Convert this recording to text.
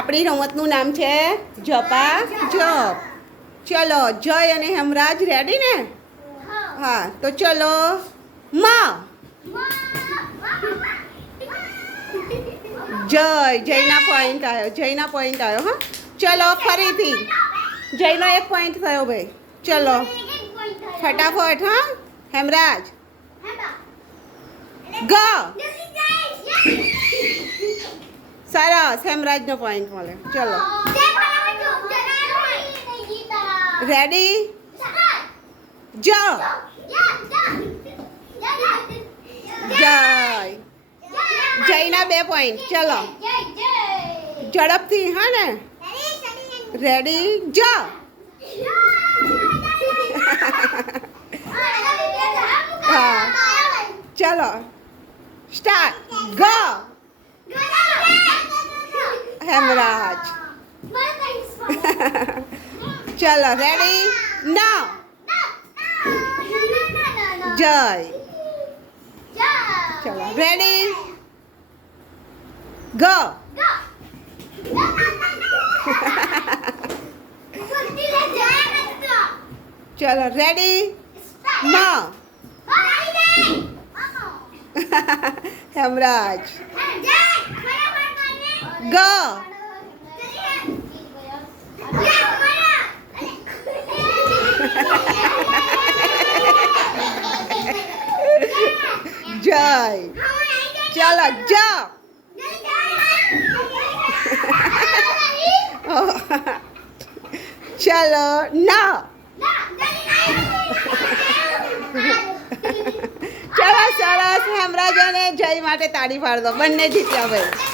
આપણી રમતનું નામ છે જપા જપ. ચલો જય અને હેમરાજ રેડી ને? હા તો ચલો માં. જય જયના પોઈન્ટ આવ્યો જયના પોઈન્ટ આવ્યો હા. ચલો ફરીથી. જયનો એક પોઈન્ટ થયો ભાઈ. ચલો. ફટાફટ હા. હેમરાજ. ગ. સરસ હેમરાજનો પોઈન્ટ મળે ચલો રેડી જ જય જયના બે પોઈન્ટ ચલો ઝડપથી હા ને રેડી જ ચલો સ્ટાર્ટ ગ है चलो रेडी नाउ जय चलो रेडी गो चलो रेडी ना हेमराज go. જય. ચાલો જ ચાલો ના ચાલો, સરસ હેમરાજ અને જય માટે તાળી પાડ દો. બંને જીત્યા ભાઈ.